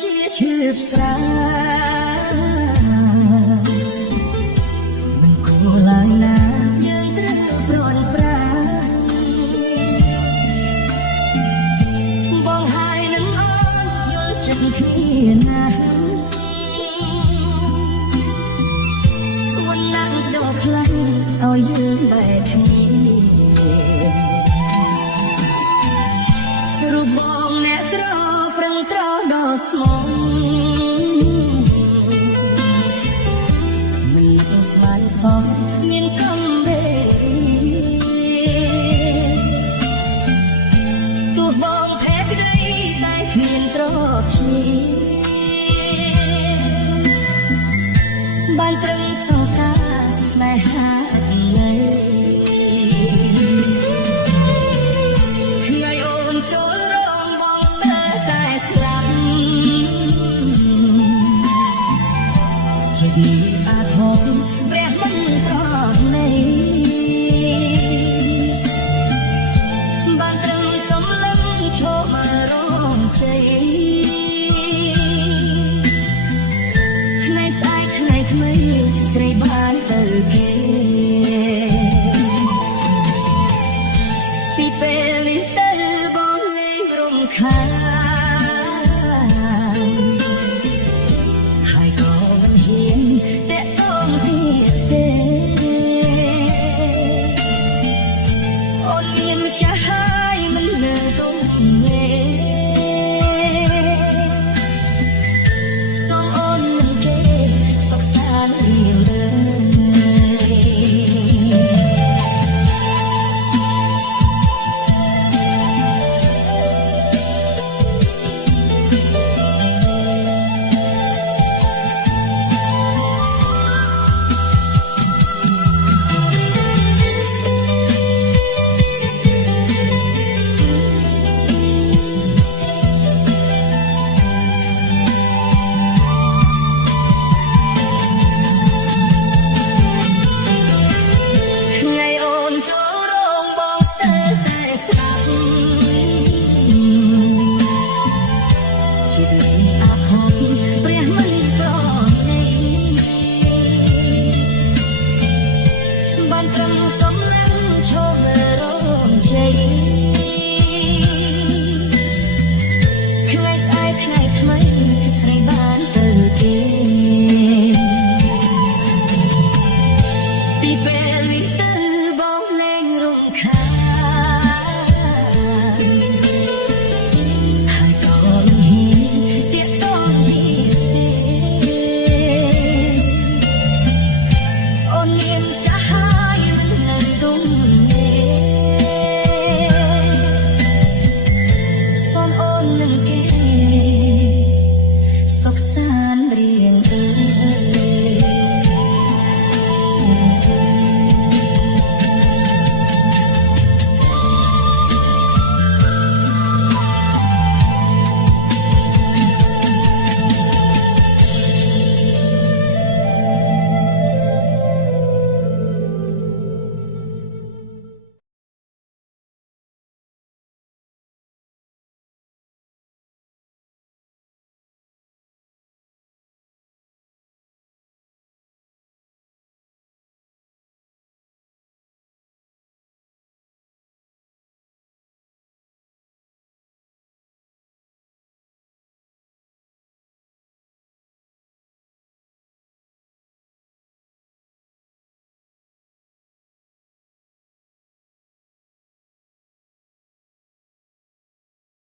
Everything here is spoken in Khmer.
ជាឈឺផ្សាមិនគួរឡើយណាយើងត្រូវប្រន់ប្រាបងហើយនឹងអូនយល់ចិត្តគ្នាណាមិនណាស់ដល់ខ្លាំងឲ្យយើងបែកគ្នារូបបងអ្នកក្រប្រឹងត្រដល់ស្មងមិនស្មានសោះមានកំរេទោះបងแพ้ក្តីតែគ្មានទ្រព្យបានត្រឹមសោកាស្នេហានៃថ្ងៃអូនចូលរងបងស្ទើរតែស្លាប់ជាទីអាធំព្រះមិនប្រណីបានត្រឹមសំឡឹងឈប់មករងជ័យថ្ងៃស្អែកថ្ងៃថ្មីស្រីបានទៅគេពីពេលនេះទៅបងលេងរំខានហើយក៏មិនហ៊ានតែតងទៀតទេអូនមានម្ចាស់ហើយមិននៅកុំទេសូមអូនមិនគេសុខសាន្តរៀងលើថ្ងៃ